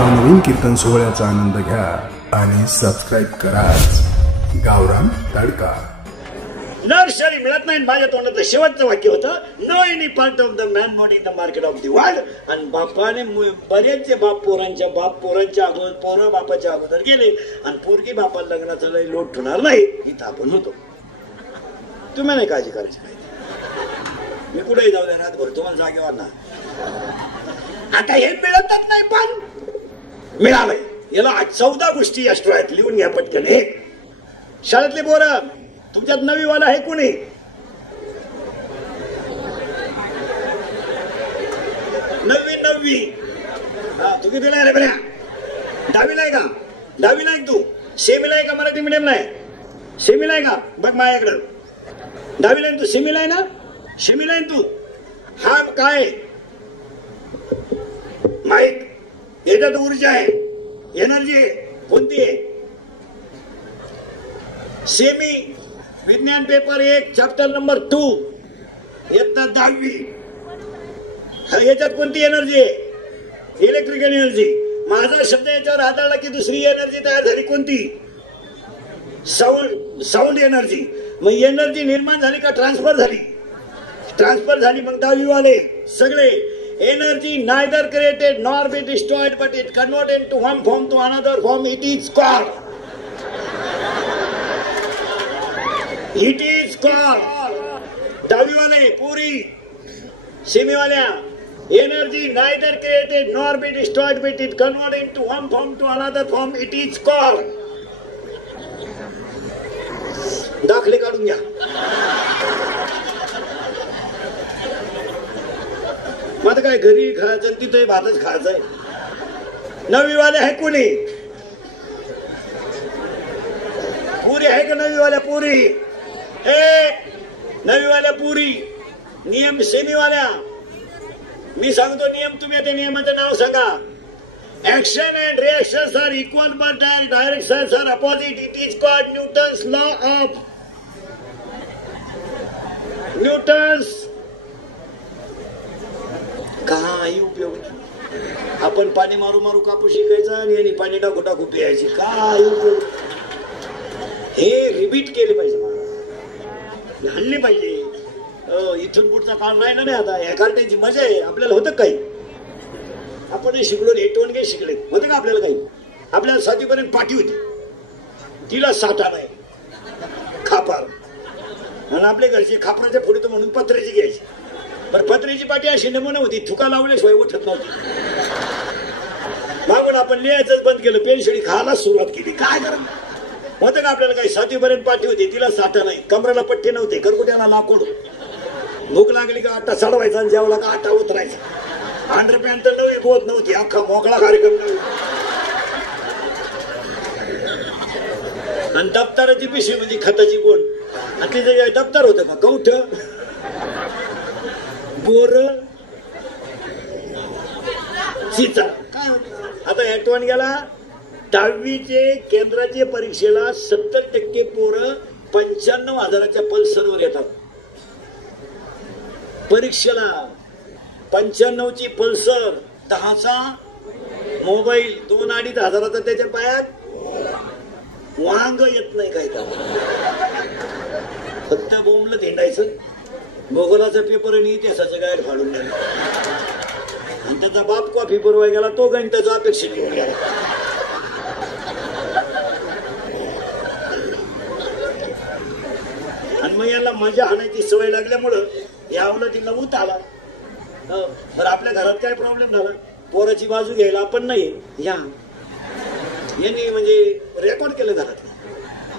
नवनवीन कीर्तन सोहळ्याचा आनंद घ्या आणि सबस्क्राइब करा गावरान तडका। नर्सरी मिळत नाही माझ्या तोंडाचं शेवटचं वाक्य होतं, no any part of the man body in the market of the world. आणि बापाने बरेचसे बाप पोरांच्या अगोदर पोरं बापाच्या अगोदर गेले आणि पोरगी बापाला लग्नाचा लय लोट ठेवणार नाही इथं आपण होतो। तुम्ही नाही काळजी करायची नाही, मी कुठेही जाऊ द्या रातभर तुम्हाला जागेवर ना। आता हे मिळतच नाही पण मिळालंय, याला 14 गोष्टी असतो आहेत, लिहून घ्या पटकन। एक, शाळेतले पोरं तुमच्यात नवीवाला आहे कोणी? नववी तू कितीला आहे रे बऱ्या? 10वीला आहे का? 10वीला आहे तू? सेमीला आहे का मराठी मीडियमला आहे? सेमीला आहे का? बघ माझ्याकडं 10वीला आहे तू, सेमीला आहे ना? सेमीला आहे तू? हा काय माहित याच्यात ऊर्जा आहे, एनर्जी आहे, कोणती आहे? सेमी विज्ञान पेपर 1 चॅप्टर नंबर 2 इयत्ता 10वी। याच्यात कोणती एनर्जी आहे? Electrical energy. माझा शब्द याच्यावर आदळला की दुसरी एनर्जी तयार झाली, कोणती? Sound energy. मग एनर्जी निर्माण झाली का ट्रान्सफर झाली? ट्रान्सफर झाली। मग 10वी वाले सगळे energy neither created nor be destroyed but it converted to one form to another form, it is called दहावीवाले पुरी सेमीवाल्या energy neither created nor be destroyed but it converted to one form to another form, it is called. दाखले काढून घ्या। मग काय घरी खायचं तिथे भातच खायचंय। नववीवाले आहे कोणी? पुरी आहे का नववीवाल्या पुरी? नवीवाल्या पुरी नियम सेमीवाल्या मी सांगतो नियम, तुम्ही त्या नियमाचं नाव सांगा। Action and reactions are equal but directions are opposite, it is called Newton's law of Newton's. काही उपयोग नाही, आपण पाणी मारू मारू कापूस शिकायचं आणि यांनी पाणी टाकू टाकू प्यायची, काय उपयोग? हे रिपीट केले पाहिजे, हल्ली पाहिजे। इथून पुढचा काळ राहिला नाही आता, या कार्ट्याची मजा आहे। आपल्याला होतं काही, आपण शिकलो टोनगे शिकले होते का आपल्याला काही? आपल्याला 7वीपर्यंत पाठी होती, तिला साठा नाही खापर, आणि आपल्या घरचे खापराच्या पुढे म्हणून पत्र्याची घ्यायची। पण पत्र्याची पाठी अशी नमुना होती, थुका लावल्याशिवाय उठत नव्हती। मागून आपण लिहायचंच बंद केलं, पेन्शिडी खायला सुरुवात केली। काय करत होतं का आपल्याला काही? 7वीपर्यंत पाठी होती, तिला साठा नाही, कमरेला पट्टे नव्हते, करकुट्याला लाकूड, भूक लागली का आटा चढवायचा आणि जेवला का आटा उतरायचा। अंडरपॅन्ट तर नवी बोत नव्हती, अख्खा मोकळा कार्यक्रम। आणि दप्तराची पिशवी म्हणजे खताची बोट, आणि तिथे दप्तर होतं का? कौठ बोर चिचा काय होत? आता ऍटवण गेला 10वीचे केंद्राच्या परीक्षेला 70% पोरं 95,000च्या पल्सरवर येतात। परीक्षेला 95ची पल्सर, 10चा मोबाईल, 2-2.5 हजाराचा त्याच्या पायात वांग येत नाही काय का, फक्त बोंबलं धेंडायचं, भूगोलाचा पेपर आणि इतिहासाचं गाईड फाडून द्यायला, आणि त्याचा बाप कॉफी पुरवाय गेला, तो गणिताचा अपेक्षित घेऊन गेला। आणि मग याला मजा हाणायची सवय लागल्यामुळं यावलं तिला उत आला। बरं आपल्या घरात काय प्रॉब्लेम झाला? पोराची बाजू घ्यायला आपण नाही या यांनी म्हणजे रेकॉर्ड केलं घरात,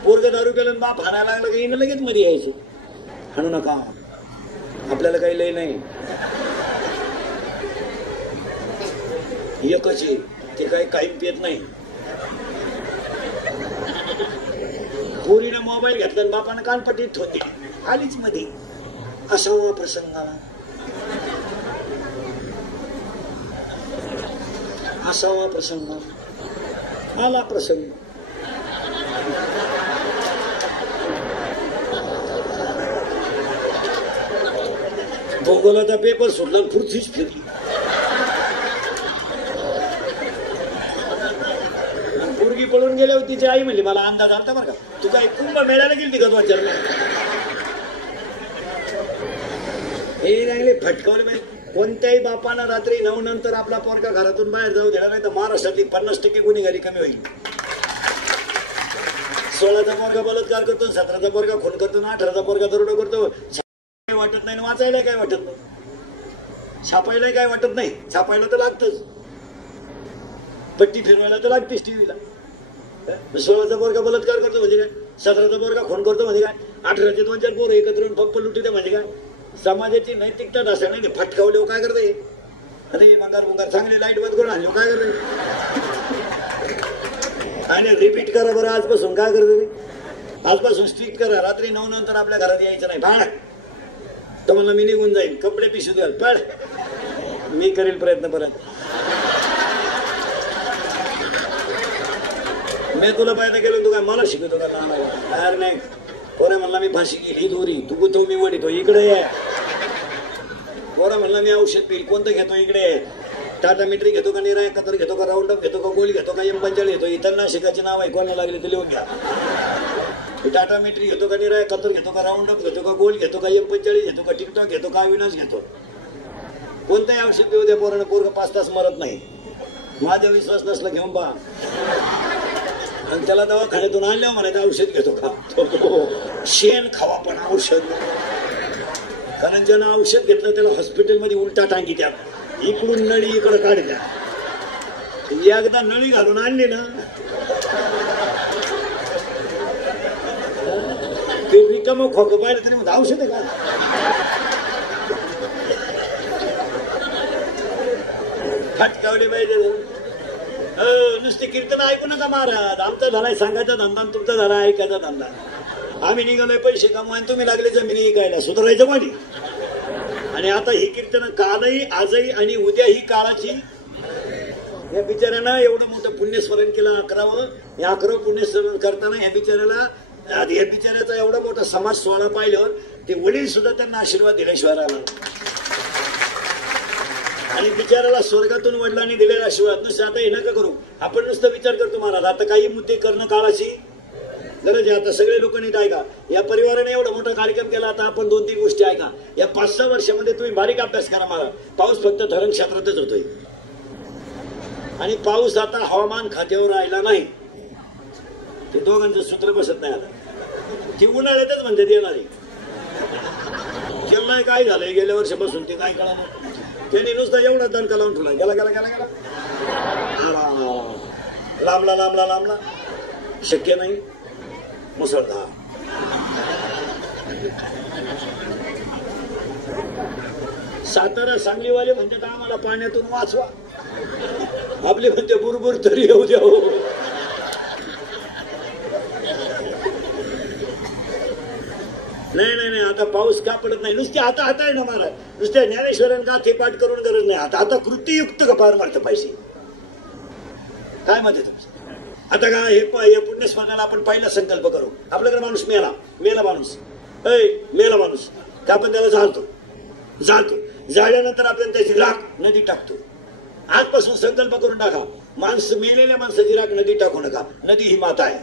पोरग दारू केलं बाप हाणायला लागलं की लगेच मध्ये यायचे, हाणू नका आपल्याला काही लय नाही, एकच ते काही पेत नाही। पोरीनं मोबाईल घेतला, बापानं कानपट्टीत ठेवून दिली, आलीच मध्ये। असावा प्रसंगाला, असावा प्रसंग, आला प्रसंग। भूगोलाचा पेपर सोडला, पुढचीच फिरली। पळून गेले होती तिची आई म्हणली मला अंदाज आलता बरं का तू काय कुंभ मेळ्याला गेली का तुझ्या हे राहिले फटकावले पाहिजे. कोणत्याही बापानं रात्री 9 नंतर आपला पोरगा घरातून बाहेर जाऊ देणार नाही तर महाराष्ट्रातली 50% गुन्हेगारी कमी होईल. 16चा पोरगा बलात्कार करतो, 17चा पोरगा खून करतो, 18चा पोरगा दरोडा करतो. काय वाटत नाही, वाचायला काय वाटत नाही, छापायला काय वाटत नाही. छापायला तर लागतच, पट्टी फिरवायला तर लागतेच टीव्हीला. 16चा पोरगा बलात्कार करतो म्हणजे काय, 17चा पोरगा खून करतो म्हणजे काय, 18चे 2-4 पोरं एकत्र येऊन पप्प लुटी म्हणजे काय. समाजाची नैतिकता ढासळणे फटकावले काय करते. अरे मंगार मुंगार चांगली लाईट बंद करून आणलो काय करते आणि रिपीट करा बरं आजपासून. काय करते आजपासून स्ट्रिक्ट करा. रात्री 9 नंतर आपल्या घरात यायचं नाही. बाळ तर मला मी निघून जाईल, कपडे पिशू द्याल पळ, मी करेल प्रयत्न परत. मी तुला पाहिजे केलं तू काय मला शिकवतो का तयार नाही. पोरा म्हणला मी फाशी केली दोरी तू गुतो मी वडितो इकडे आहे. पोरा म्हणला मी औषध पिल कोणतं घेतो इकडे आहे. टाटा मिट्री घेतो का निराय कतर घेतो का राऊंड अप घेतो का गोळी घेतो का M45 घेतो. इतर शिकायचे नाव आहे कोणाला लागले ते लिहून घ्या. टाटा मिट्री घेतो का निराय कतर घेतो का राऊंड अप घेतो का गोळी घेतो का M45 घेतो का टिकटॉक घेतो का अविनाश घेतो. कोणतंही औषध पिऊ द्या पोरानं पोरग 5 तास मरत नाही. माझा विश्वास नसला घेऊन पहा. आणि त्याला दवाखान्यातून आणल्यावर म्हणायचं औषध घेतो का. शेण खावा पण औषध. कारण ज्यानं औषध घेतलं त्याला हॉस्पिटलमध्ये उलटा टांगी द्या. इकडून नळी इकडं काढी द्या. एकदा नळी घालून आणली ना ते रिकाम खोक पाहिलं तरी म्हणतात औषध आहे का. फटकावली पाहिजे. नुसते कीर्तन ऐकू नका महाराज. आमचा झालाय सांगायचा धंदा, तुमचा झाला ऐकायचा धंदा. आम्ही निघालोय पैसे कमवायला, तुम्ही लागले जमिनी ऐकायला. सुधारायचं कोणी. आणि आता ही कीर्तन कालही आजही आणि उद्या ही काळाची. या बिचाऱ्यानं एवढं मोठं पुण्यस्मरण केलं 11वं. या 11वं पुण्यस्मरण करताना या बिचाऱ्याचा एवढा मोठा समाज सोहळा पाहिल्यावर ते वडील सुद्धा त्यांना आशीर्वाद दिल्याशिवाय आला. आणि बिचाराला स्वर्गातून वडिलांनी दिलेला आशीर्वाद. नुसतं आता हे नका करू आपण नुसतं विचार करतो महाराज. आता काही मुद्दे करणं काळाची गरज आहे. आता सगळे लोक नीट ऐका. या परिवाराने एवढा मोठा कार्यक्रम केला. आता आपण 2-3 गोष्टी ऐका. या 5-6 वर्षामध्ये तुम्ही बारीक अभ्यास करा. मला पाऊस फक्त धरण क्षेत्रातच होतोय आणि पाऊस आता हवामान खात्यावर राहिला नाही. ते दोघांचं सूत्र बसत नाही. आता ती उन्हाळ्यातच म्हणतात येणारी. केलंय काय झालंय गेल्या वर्षापासून ते काय कळलं. त्यांनी नुसता एवढा दणका लावून ठेवला. गेला गेला गेला गेला लांबला लांबला लांबला. शक्य नाही. मुसळधार. सातारा सांगलीवाले म्हणतात आम्हाला पाण्यातून वाचवा. आपले म्हणते बुरबुर तरी येऊ द्या. नाही नाही नाही आता पाऊस का पडत नाही. नुसते आता आहे ना महाराज. नुसत्या ज्ञानेश्वरांना गाथे पाठ करून गरज नाही. आता कृतीयुक्त का पार मारतं पाहिजे. काय मत आहे तुमचं. आता का हे पुण्यस्मरणाला आपण पहिला संकल्प करू. आपल्याकडे माणूस मेला माणूस मेला माणूस का आपण त्याला जाळतो. जाळल्यानंतर आपण त्याची राख नदी टाकतो. आजपासून संकल्प करून टाका. मेलेल्या माणसाची राख नदी टाकू नका. नदी ही माता आहे.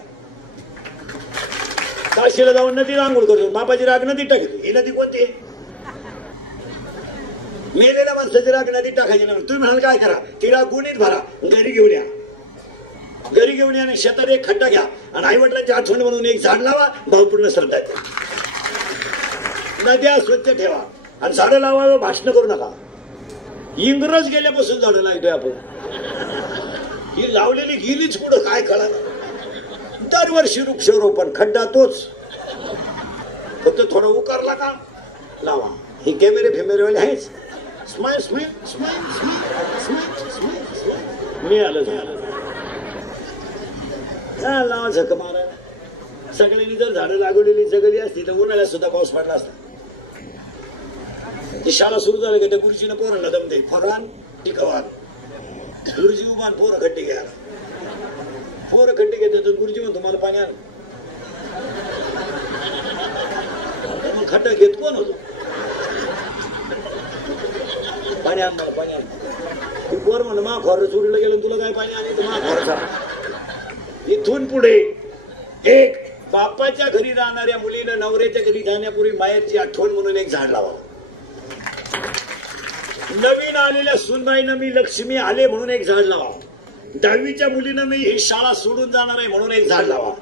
काशीला जाऊन नदी आंघोळ करतो. बापाची राग नदी टाकतो. ही नदी कोणती. मेलेल्या माणसाची राग नदी टाकायची नाही. तुम्ही म्हणाल काय करा. ती राग गुणीत भरा घरी घेऊन या. घरी घेऊन या आणि शेतात एक खड्डा घ्या आणि आईवडिलांची आठवण म्हणून एक झाड लावा. भावपूर्ण श्रद्धा. नद्या स्वच्छ ठेवा आणि झाडं लावावं. भाषण करू नका. इंग्रज गेल्यापासून झाडं लावतोय आपण. ही लावलेली गेलीच पुढं काय कळालं. दरवर्षी वृक्षारोपण. खड्डा तोच फक्त थोडा उकारला का लावा. हे कॅमेरे फेमेरेवाले आहेच. स्माईल स्माईल स्माईल स्माईल मिळालं लावा झक मारा. सगळ्यांनी जर झाडं लागवलेली जगली असती तर उन्हाळ्यात सुद्धा पाऊस पडला असता. ती शाळा सुरू झाली का त्या गुरुजीनं पोरांना दम दे. फरान टिकवान गुरुजी उभान पोरं खड्डे घ्या. पोरं खड्डे घेतात गुरुजी म्हणतो मला पाणी आण. मग खड्डा घेत कोण होतो. पाणी आण मला पाणी आण. ती पोर म्हणून मा खोर चोरीला गेलं तुला काय पाणी आण. मा खोरचा इथून पुढे एक बापाच्या घरी राहणाऱ्या मुलीनं नवऱ्याच्या घरी जाण्यापूर्वी मायाची आठवण म्हणून एक झाड लावा. नवीन आलेल्या सुनबाईनं मी लक्ष्मी आले म्हणून एक झाड लावा. 10वीच्या मुलीनं मी ही शाळा सोडून जाणार आहे म्हणून एक झाड लावा.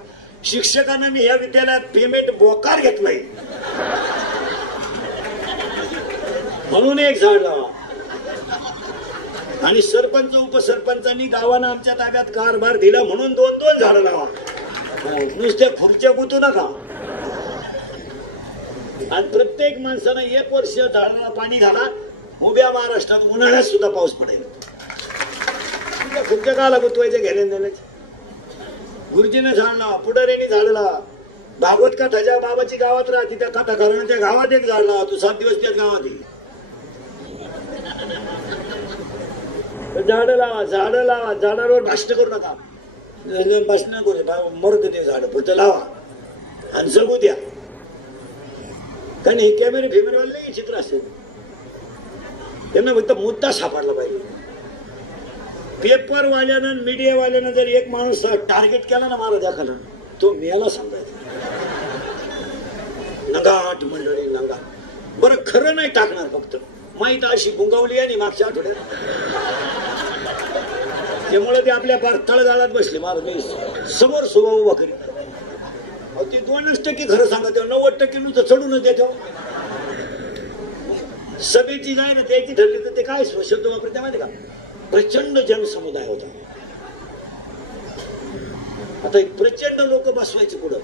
शिक्षकांना मी या विद्यालयात पेमेंट बोकार घेतलंय म्हणून एक झाड लावा. आणि सरपंच उपसरपंचांनी गावानं आमच्या ताब्यात कारभार दिला म्हणून 2-2 झाडं लावा. नुसत्या खुर्च्या गुतू नका. आणि प्रत्येक माणसानं 1 वर्ष झाडाला पाणी घाला. उभ्या महाराष्ट्रात उन्हाळ्यात सुद्धा पाऊस पडेल. खुर्च्या काला गुतवायच्या घेण्यात देण्याचे. गुरुजीने झाड लावा, पुढाऱ्यांनी झाड लावा. भागवत कथा ज्या बाबाची गावात राहते त्या कथा करण्याच्या गावात एक झाड लावा. तू 7 दिवस त्याच गावात ये. झाडं लावा, झाडं लावा. झाडावर भाषण करू नका. भाषण करू मरत ते झाड पुढचं लावा आणि जगू द्या. कारण हे कॅमेरे फेमेरेवाले चित्र असेल त्यांना फक्त मुद्दा सापडला पाहिजे. पेपरवाल्यानं मीडियावाल्यानं जर एक माणूस टार्गेट केला ना मला दाखवला तो मेला समजायचा. नगाट मंडळी नगा. बरं खरं नाही टाकणार फक्त माहित अशी गुंगावली आहे मागच्या आठवड्यात. त्यामुळे ते आपल्या पार तळगाळात बसले. मला मी समोर स्वभाव उभा करीत ते 2% खरं सांगा तेव्हा 90% नुसतं चढूनच द्यायचं. सभेची जाय ना द्यायची ठरली तर ते काय शब्द वापरते माहिती का? प्रचंड जनसमुदाय होता. आता एक प्रचंड लोक बसवायचे पुढं.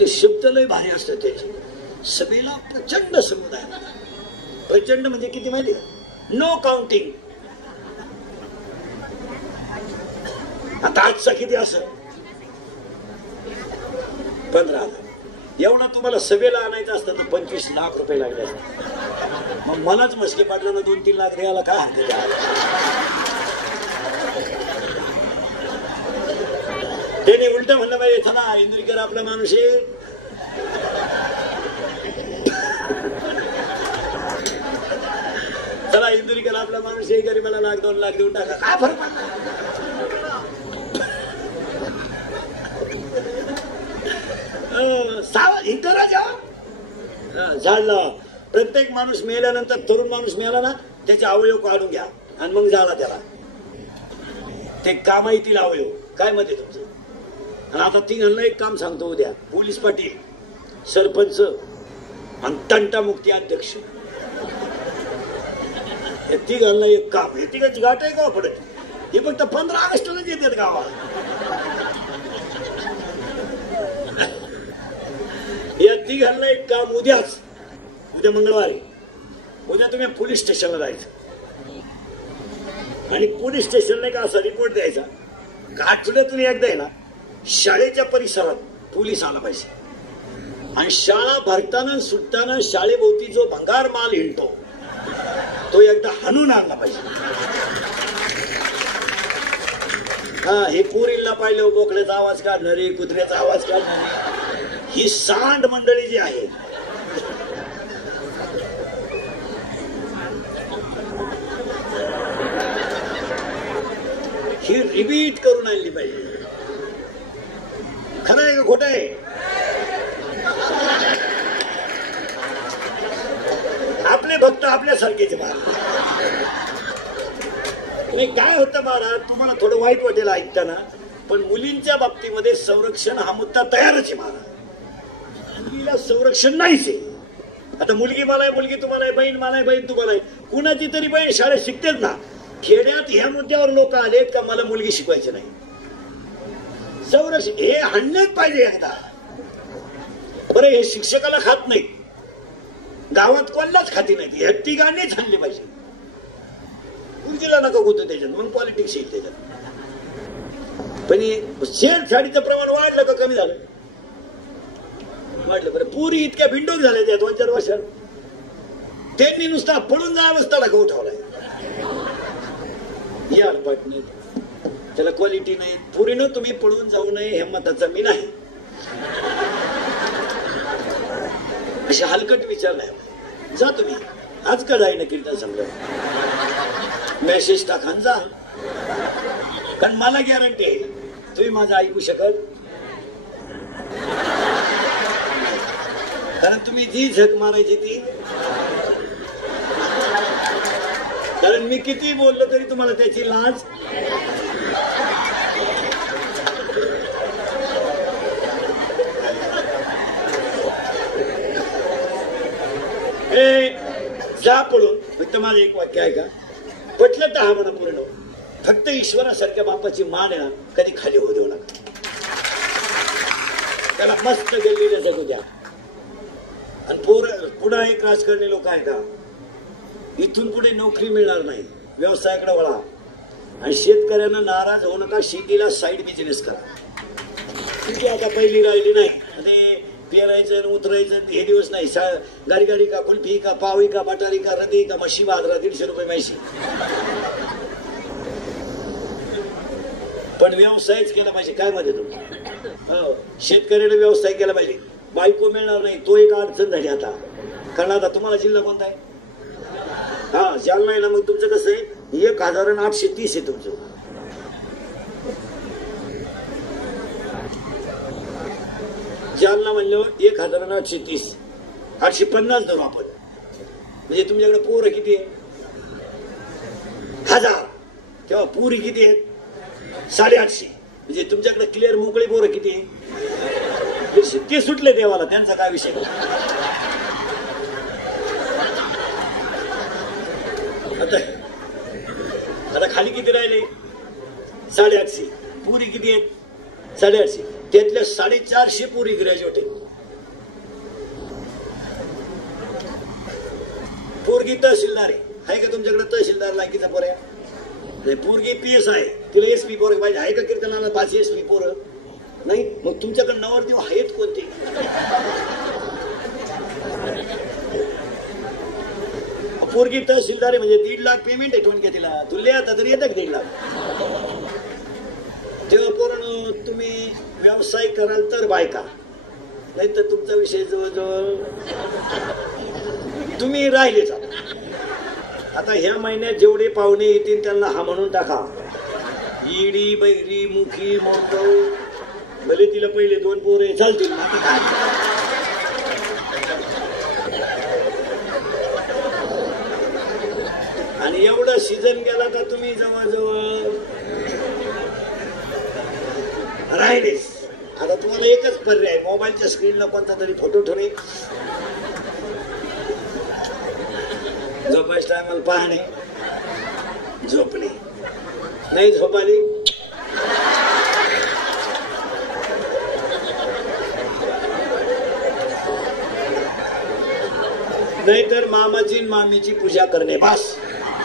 ते शब्द लय भारी असतात त्याचे. सभेला प्रचंड समुदाय. प्रचंड म्हणजे किती माहिती का? No counting. आता आजचा किती असं 15,000. एवढा तुम्हाला सभेला आणायचं असतं तर 25 लाख रुपये लागले असते. मग मलाच मस्के पाटलांना 2-3 लाख द्यायला काय हरकत आहे? त्याने उलट म्हणलं पाहिजे चला इंद्रिकर आपला माणूस आहे. चला इंदुरीकर आपला माणूस आहे गरीबाला 1-2 लाख देऊन टाका. काय फरक पडला? झाड लावा. प्रत्येक माणूस मेल्यानंतर तरुण माणूस मेला ना त्याचे अवयव काढून घ्या आणि मग झाला त्याला. ते कामा येतील अवयव. काय मत आहे तुमचं? आणि आता तिघांना एक काम सांगतो उद्या. पोलीस पाटील, सरपंच आणि तंटामुक्ती अध्यक्ष या तिघांना एक काम. हे तिघांची गाठ आहे गाव पडत. हे फक्त 15 ऑगस्टलाच येतात गावात. या तिघांना एक काम उद्याच. उद्या मंगळवारी. उद्या तुम्ही पोलीस स्टेशनला जायचं आणि पोलीस स्टेशनला एक असा रिपोर्ट द्यायचा. आठवड्यातून एकदा आहे ना शाळेच्या परिसरात पोलीस आला पाहिजे. आणि शाळा भरताना सुटताना शाळेभोवती जो भंगार माल हिंडतो तो एकदा हाणून आणला पाहिजे. हा हे पुरीला पाहिलं बोकड्याचा आवाज काढणारी, कुत्र्याचा आवाज काढणारी ही सांड मंडळी जी आहे ही रिपीट करून आणली पाहिजे. खरं आहे का खोटं आहे? आपले भक्त आपल्यासारखेचे महाराज. काय होतं महाराज तुम्हाला थोडं वाईट वाटेल ऐकताना पण मुलींच्या बाबतीमध्ये संरक्षण हा मुद्दा तयारच आहे महाराज. मुलीला संरक्षण नाहीच आहे. आता मुलगी मला आहे, मुलगी तुम्हाला आहे, बहीण मला आहे, बहीण तुम्हाला आहे. कुणाची तरी बहीण शाळेत शिकतेच ना. खेड्यात ह्या मुद्द्यावर लोक आलेत का मला मुलगी शिकवायची नाही. संरक्षण हे आणलंच पाहिजे एकदा. बरं हे शिक्षकाला खात नाही, गावात कोणालाच खाती नाही. या तिघांनीच आणली पाहिजे. गुरुजीला नका होतं त्याच्यात मग पॉलिटिक्स येईल त्याच्यात. पण शेड साडीचं प्रमाण वाढलं का कमी झालं? वाढलं. बरं पुरी इतक्या भिंडोक झाल्या त्या 2-4 वर्षात. त्यांनी नुसता पळून जावंच तडाखा उठवलाय. या नाही त्याला क्वालिटी नाही. पुरीनं तुम्ही पळून जाऊ नये हे मताचा मी नाही. असे हलकट विचार नाही. जा तुम्ही आज कडाई ना कीर्तन समजा मेसेज टाकान जा, कारण मला गॅरंटी आहे तुम्ही माझं ऐकू शकत, कारण तुम्ही जी झक मारायची ती, कारण मी किती बोललो तरी तुम्हाला त्याची लाज. जा पडून फक्त माझं एक वाक्य आहे का, पटलं तर हा म्हणा पूर्ण, फक्त ईश्वरासारख्या बापाची मान आहे ना कधी खाली होऊ देऊ नका, त्याला मस्त गल्लीला जगू द्या. आणि पुढे एक राजकारणी लोक आहे का, इथून पुढे नोकरी मिळणार नाही, व्यवसायाकडे वळा आणि शेतकऱ्यांना नाराज होऊ नका, शेतीला साईड बिझनेस करा. ठीक आहे, आता पहिली राहिली नाही आणि पेरायचं उतरायचं हे दिवस नाही, गाडी का कुल्फी का पावी का बटारी का रदी का म्हशी बाजरा 150 रुपये म्हशी, पण व्यवसायच केला पाहिजे. काय मध्ये तुमचं शेतकऱ्याने व्यवसाय केला पाहिजे. बायको मिळणार नाही तो एक अडचण झाली आता, कारण आता तुम्हाला जिल्हा कोणता आहे, हा जालना आहे ना, मग तुमचं कसं आहे 1830 आहे तुमचं. जालना म्हणलं 1830, 850 धरू आपण, म्हणजे तुमच्याकडे पोरं किती आहे 1000, तेव्हा पुरी किती आहेत 850, म्हणजे तुमच्याकडे क्लिअर मोकळी पोरं किती आहे, ते सुटले देवाला, त्यांचा काय विषय. आता खाली किती राहिले 850, पुरी किती आहेत 850, त्यातल्या 450 पुरी ग्रॅज्युएट आहे. पोरगी तहसीलदार आहे का तुमच्याकडे, तहसीलदार लायकीचा पोर आहे, पोरगी PS आहे, तिला SP पोर पाहिजे आहे का कीर्तनाला 5 SP पोर नाही, मग तुमच्याकडे नवरदेव आहेत कोणते. पोरगी तहसीलदार आहे म्हणजे 1.5 लाख पेमेंट आहे टोनक्या तिला, तुला आता तरी येतं 1.5 लाख. तेव्हा पोरांनो तुम्ही व्यवसाय कराल तर बायका, नाही तर तुमचा विषय जवळजवळ तुम्ही राहिलेच. आता ह्या महिन्यात जेवढे पाहुणे येतील त्यांना हा म्हणून टाका, इडी बैरी मुखी मोंडव, भले तिला पहिले 2 पोरे चालतील, आणि एवढा सीझन गेला का तुम्ही जवळजवळ राहिलेच. आता तुम्हाला एकच पर्याय, मोबाईलच्या स्क्रीनला कोणता तरी फोटो ठेवणे, झोपायच्या टायमाला पाहणे, झोपणे, नाही झोप आली नाहीतर मामाची मामीची पूजा करणे, बस.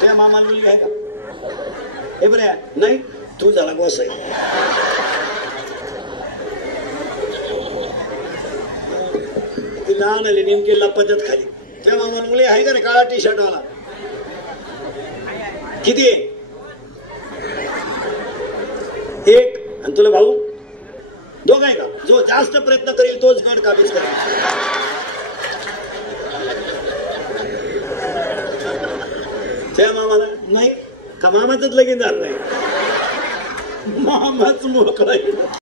त्या मामाला मुलगी आहे का, हे बरं नाही तू झाला बॉस आहे. लहान आले नेमके लपत्यात खाली, त्या मामाला मुली आहे का नाही, काळा टी-शर्ट वाला किती आहे 1, आणि तुला भाऊ 2 आहे का, जो जास्त प्रयत्न करेल तोच गड काबीज करेल. त्या मामाला नाही का, मामाचंच लगीन झालं नाही, मामाच मोकळा.